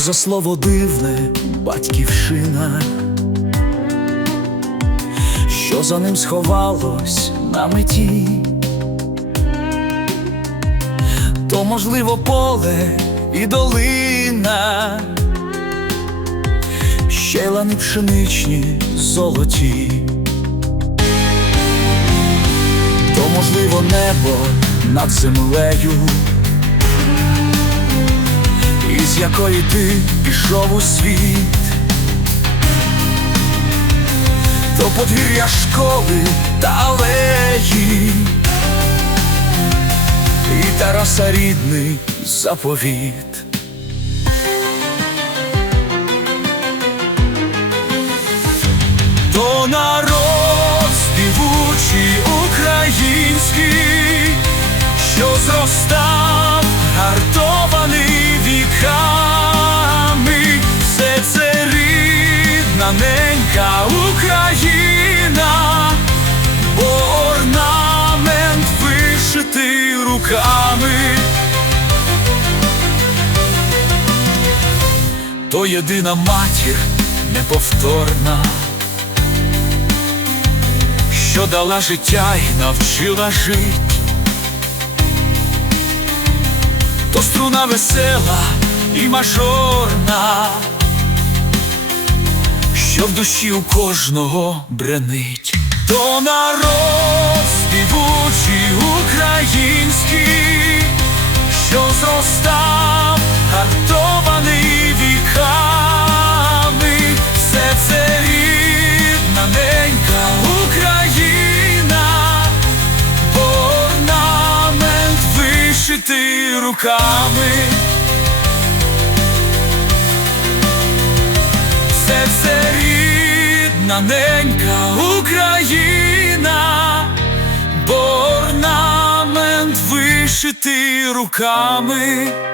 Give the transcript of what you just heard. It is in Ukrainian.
за слово дивне батьківщина, що за ним сховалось на меті, то можливо поле і долина, ще лани пшеничні золоті, то можливо небо над землею якої ти пішов у світ, то подвір'я школи та алеї, і Тараса рідний заповіт. То народ співучий український, руками. То єдина матір неповторна що дала життя і навчила жить, то струна весела і мажорна, що в душі у кожного бренить, то народ співучий український, що зростав, гартований віками, все це рідна ненька Україна, бо орнамент вишитий руками. Все це рідна ненька Україна, бо руками.